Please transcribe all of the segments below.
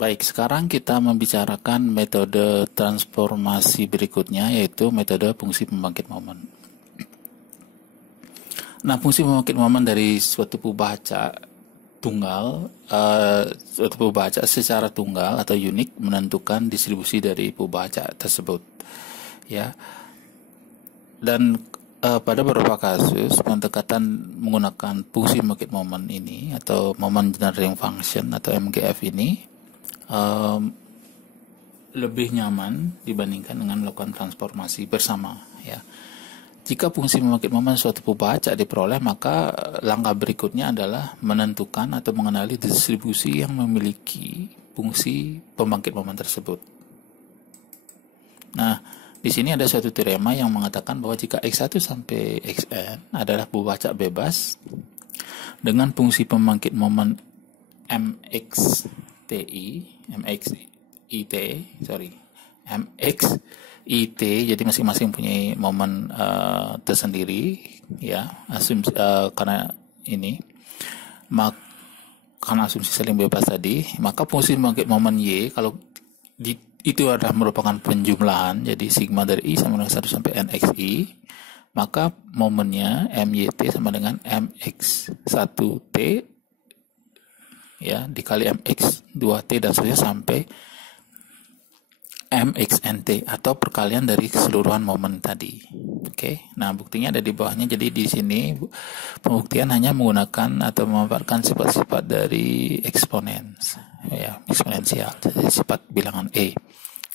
Baik, sekarang kita membicarakan metode transformasi berikutnya, yaitu metode fungsi pembangkit momen. Nah, fungsi pembangkit momen dari suatu pembaca tunggal, suatu pembaca secara tunggal atau unik menentukan distribusi dari pembaca tersebut, ya. Dan pada beberapa kasus pendekatan menggunakan fungsi pembangkit momen ini atau moment generating function atau MGF ini lebih nyaman dibandingkan dengan melakukan transformasi bersama, ya. Jika fungsi pembangkit momen suatu pembaca diperoleh, maka langkah berikutnya adalah menentukan atau mengenali distribusi yang memiliki fungsi pembangkit momen tersebut. Nah, di sini ada suatu teorema yang mengatakan bahwa jika X1 sampai Xn adalah pembaca bebas dengan fungsi pembangkit momen MXIT, jadi masing-masing punya momen tersendiri, ya. Karena ini, karena asumsi saling bebas tadi, maka fungsi pembangkit momen Y kalau itu adalah merupakan penjumlahan, jadi sigma dari I sama dengan 1 sampai NXI, maka momennya MYT sama dengan MX1T, ya, dikali MX2T dan seterusnya sampai MXNT atau perkalian dari keseluruhan momen tadi. Oke. Nah, buktinya ada di bawahnya. Jadi di sini pembuktian hanya menggunakan atau memaparkan sifat-sifat dari eksponen, ya, eksponensial, jadi sifat bilangan E.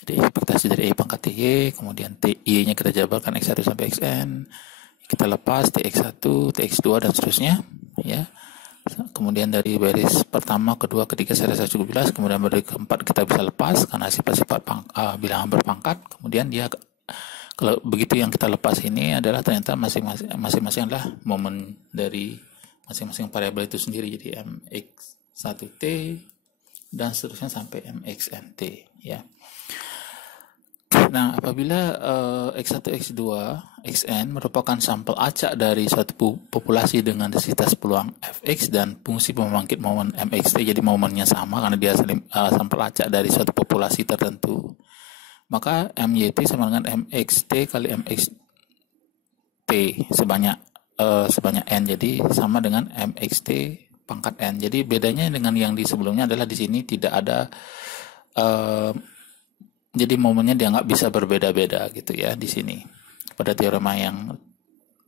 Jadi ekspektasi dari E pangkat TY, kemudian TY-nya kita jabarkan X1 sampai Xn, kita lepas TX1, TX2 dan seterusnya, ya. Kemudian dari baris pertama, kedua, ketiga saya rasa cukup jelas. Kemudian baris keempat kita bisa lepas karena sifat-sifat bilangan berpangkat. Kemudian dia, kalau begitu, yang kita lepas ini adalah ternyata masing-masing adalah momen dari masing-masing variabel itu sendiri. Jadi MX1T dan seterusnya sampai MXNT, ya. Nah, apabila X1, X2, Xn merupakan sampel acak dari suatu populasi dengan densitas peluang Fx dan fungsi pembangkit momen MXT, jadi momennya sama karena dia sampel acak dari suatu populasi tertentu, maka MYT sama dengan MXT kali MXT sebanyak N, jadi sama dengan MXT pangkat N. Jadi bedanya dengan yang di sebelumnya adalah di sini tidak ada jadi momennya dianggap bisa berbeda-beda gitu, ya, di sini pada teorema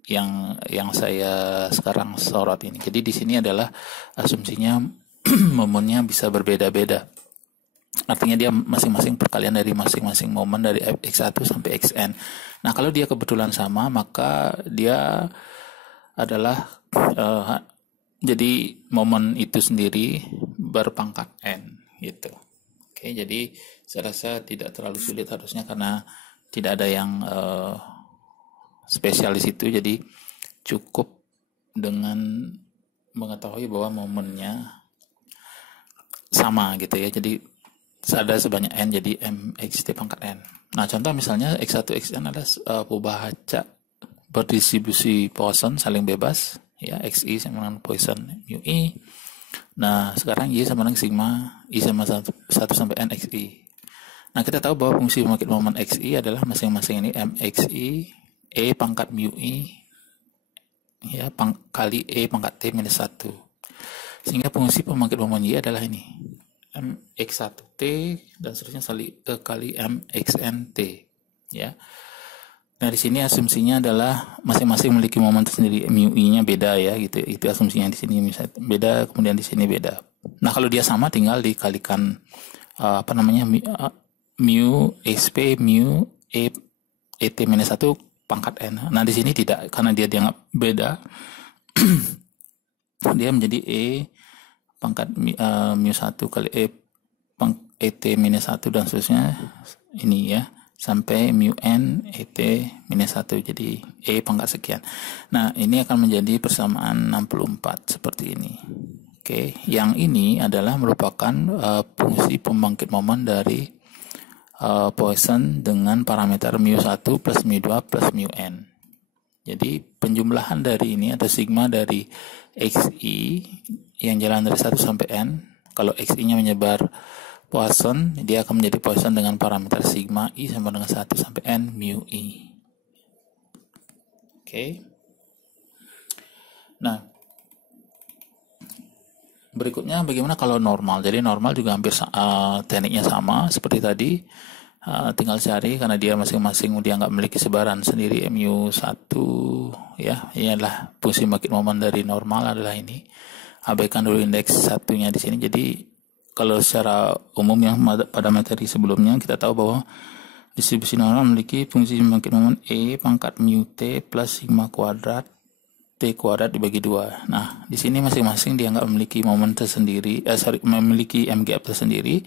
yang saya sekarang sorot ini. Jadi di sini adalah asumsinya momennya bisa berbeda-beda. Artinya dia masing-masing perkalian dari masing-masing momen dari X1 sampai Xn. Nah, kalau dia kebetulan sama, maka dia adalah jadi momen itu sendiri berpangkat N gitu. Oke, jadi saya rasa tidak terlalu sulit harusnya karena tidak ada yang spesial di situ. Jadi cukup dengan mengetahui bahwa momennya sama gitu, ya. Jadi ada sebanyak N, jadi MXT pangkat N. Nah, contoh misalnya X1, Xn adalah pembaca berdistribusi Poisson saling bebas, ya, XI sama dengan Poisson mu I. Nah, sekarang Y sama dengan sigma I sama 1 sampai N XI. Nah, kita tahu bahwa fungsi pembangkit momen XI adalah masing-masing ini MXI E pangkat mu I, ya, kali E pangkat T minus 1. Sehingga fungsi pembangkit momen Y adalah ini, MX1T dan seterusnya kali MXNT, ya. Nah, di sini asumsinya adalah masing-masing memiliki momen tersendiri, mu I-nya beda, ya, gitu. Itu asumsinya di sini misalnya beda, kemudian di sini beda. Nah, kalau dia sama tinggal dikalikan mu SP mu ET minus 1 pangkat N. Nah, di sini tidak, karena dia dianggap beda. Dia menjadi E pangkat mu 1 kali ET minus 1 dan seterusnya ini, ya, sampai mu n ET minus 1, jadi E pangkat sekian. Nah, ini akan menjadi persamaan 64 seperti ini. Oke, yang ini adalah merupakan fungsi pembangkit momen dari Poisson dengan parameter mu1 plus mu2 plus mu n. Jadi penjumlahan dari ini atau sigma dari XI yang jalan dari 1 sampai N, kalau XI-nya menyebar Poisson, dia akan menjadi Poisson dengan parameter sigma I sama dengan 1 sampai N mu I. Oke. Nah, berikutnya bagaimana kalau normal? Jadi normal juga hampir tekniknya sama seperti tadi. Tinggal cari karena dia masing-masing dia nggak memiliki sebaran sendiri mu1 ya. Ini adalah fungsi bangkit momen dari normal adalah ini. Abaikan dulu indeks satunya di sini. Jadi kalau secara umum yang pada materi sebelumnya kita tahu bahwa distribusi normal memiliki fungsi bangkit momen E pangkat mu T plus sigma kuadrat T kuadrat dibagi 2. Nah, di sini masing-masing dia nggak memiliki momen tersendiri, memiliki MGF tersendiri.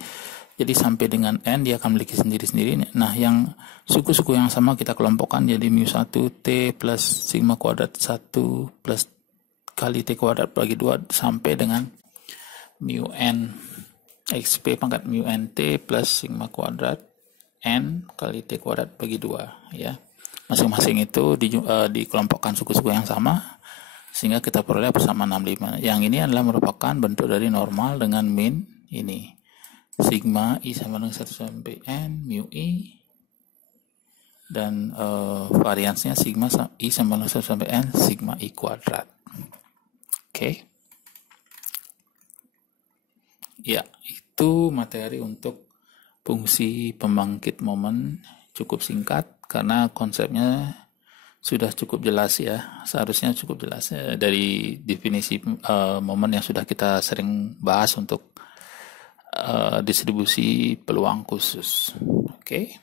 Jadi sampai dengan N dia akan memiliki sendiri-sendiri. Nah, yang suku-suku yang sama kita kelompokkan jadi mu1 T plus sigma kuadrat 1 plus kali T kuadrat bagi 2 sampai dengan mu N XP pangkat mu NT plus sigma kuadrat N kali T kuadrat bagi 2 ya. Masing-masing itu dikelompokkan suku-suku yang sama sehingga kita peroleh persamaan 65. Yang ini adalah merupakan bentuk dari normal dengan min ini. Sigma I sama dengan 1 sampai N mu I dan variansnya sigma I sama dengan 1 sampai N sigma I kuadrat. Oke. Ya, itu materi untuk fungsi pembangkit momen, cukup singkat karena konsepnya sudah cukup jelas ya. Seharusnya cukup jelas ya, dari definisi momen yang sudah kita sering bahas untuk distribusi peluang khusus. Oke.